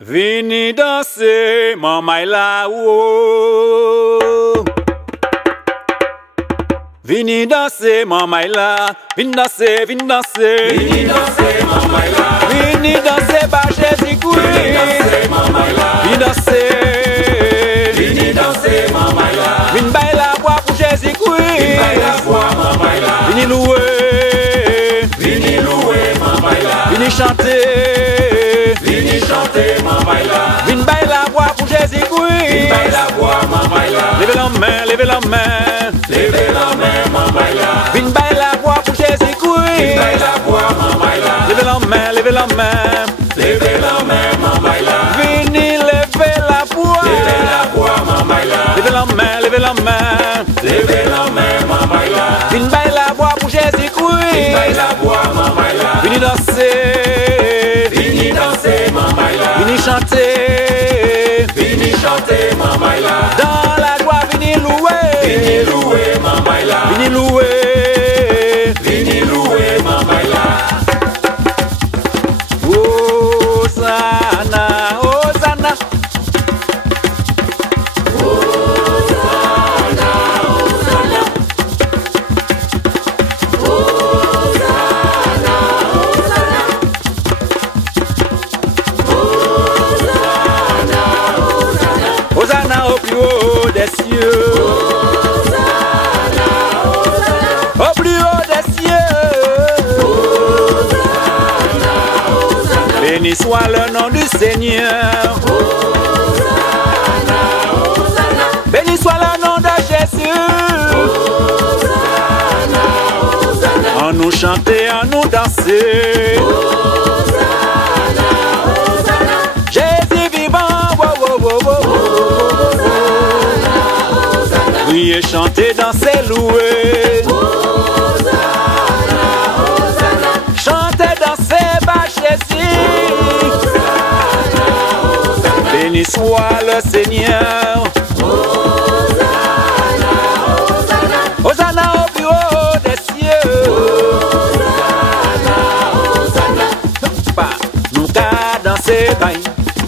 Vini danser, maman là oh. Vini danser, maman là. Vini danser, vini danser. Vini danser, maman là. Vini danser, par Jésus-Christ. Vini danser, maman là. Vini danser. Vini danser, maman là. Vini bailler la voix pour Jésus-Christ. Vini bailler la voix, maman là. Vini louer. Vini louer, maman là. Vini chanter. Vini chanter, maman là. Vini bailler la voix pour Jésus-Christ. Vini bailler la voix, maman là. Levez la main, levez la main. Levez la main, maman là. Vini bailler la voix pour Jésus-Christ. Vini bailler la voix, maman là. Levez la main, levez la main. Levez la main, maman là. Vini lever la voix. Levez la voix, maman là. Levez la main, levez la main. Levez la main, maman là. Vini bailler la voix pour Jésus-Christ. Vini bailler la voix, maman là. Vini danser. Vini danser, maman là. Vini chanter. Vini chanter, maman là. Dans la joie, vini louer. Vini louer, maman là. Vini louer. Vini louer, maman là. Hosanna, Hosanna. Hosanna au plus haut des cieux. Au plus haut des cieux. Béni soit le nom du Seigneur. Béni soit le nom de Jésus. En nous chanter, en nous danser. Jésus vivant, wow, wow, wow, wow. Prier, chanter, danser, louer. Chanter, danser, bah Jésus. Béni soit le Seigneur. Hosanna au plus haut des cieux. Nous qu'à danser,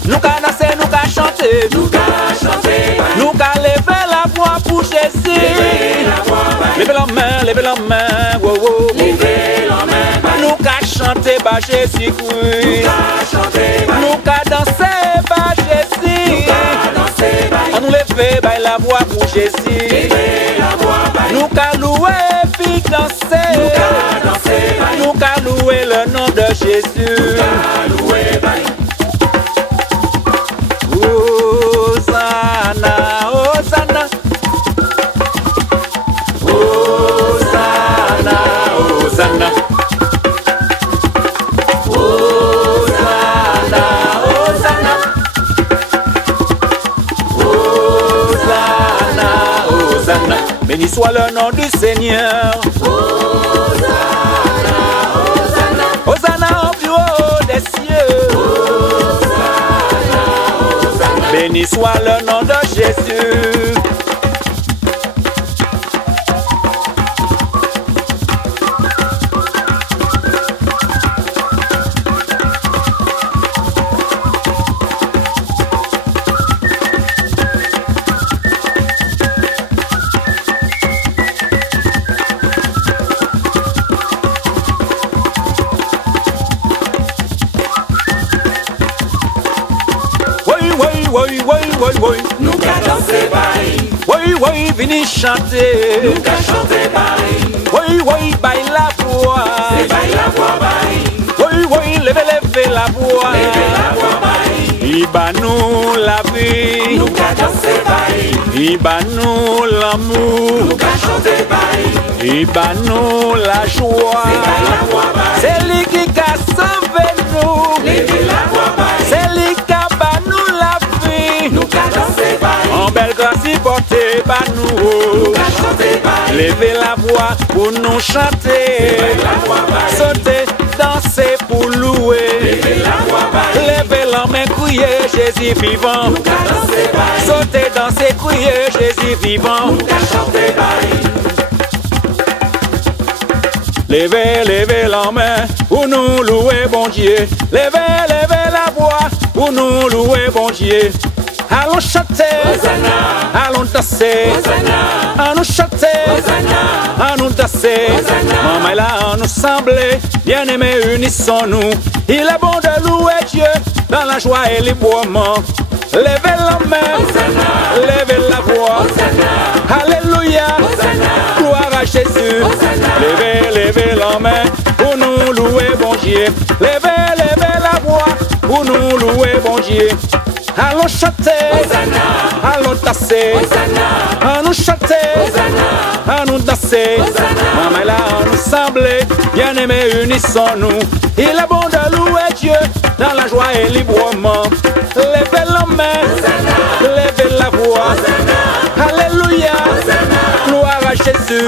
nous qu'à danser, nous qu'à chanter, Nous qu'à chanter, nous qu'à lever la voix pour Jésus. levez la voix, Levez la main, levez la main, wow, wow. levez la main, Nous qu'à chanter, bah nous Jésus-Christ. qu'à chanter, Nous qu'à danser, bah Jésus. qu'à danser, On nous lever, bah la voix pour Jésus. levez la voix, Nous qu'à louer, puis danser. qu'à danser, Nous qu'à louer le nom de Jésus. qu'à louer, Hosanna, Hosanna. Hosanna, Hosanna. Hosanna, Hosanna. Hosanna, Hosanna. Béni soit le nom du Seigneur. Hosanna au plus haut des cieux. Béni soit le nom de Jésus. Oui, nous qu'à danser, oui, vini chanter. nous qu'à chanter, Oui, baille la voix. c'est baille la voix, Oui, levez la voix. levez la voix, Il bat nous la vie. nous qu'à danser, Il bat nous l'amour. nous qu'à chanter, Il bat nous la joie. c'est baille la voix, C'est lui qui a sauvé nous. levez la voix, C'est lui qui a bat nous la vie. nous qu'à danser, En belle grâce il porté par nous. nous qu'à chanter, Levez la voix pour nous chanter. la voix, Sauter, danser pour louer. levez la voix, Levez la main, crier Jésus vivant. nous qu'à danser, Sauter, danser, crier Jésus vivant. nous qu'à chanter, Levez, levez la main pour nous louer, bon Dieu. Levez, levez la voix pour nous louer bon Dieu. Allons chanter, allons danser, allons chanter, allons danser. Maman là, nous semblait bien aimés, unissons-nous. Il est bon de louer Dieu dans la joie et librement. Levez la main, levez la voix. Alléluia, gloire à Jésus. Levez la main pour nous louer bon Dieu. Levez la voix pour nous louer bon Dieu. Allons chanter, allons danser, allons chanter, allons danser. Maman là, nous semblait bien aimés, unissons-nous. Il est bon de louer Dieu dans la joie et librement. Levez la main, levez la voix. Alléluia, gloire à Jésus.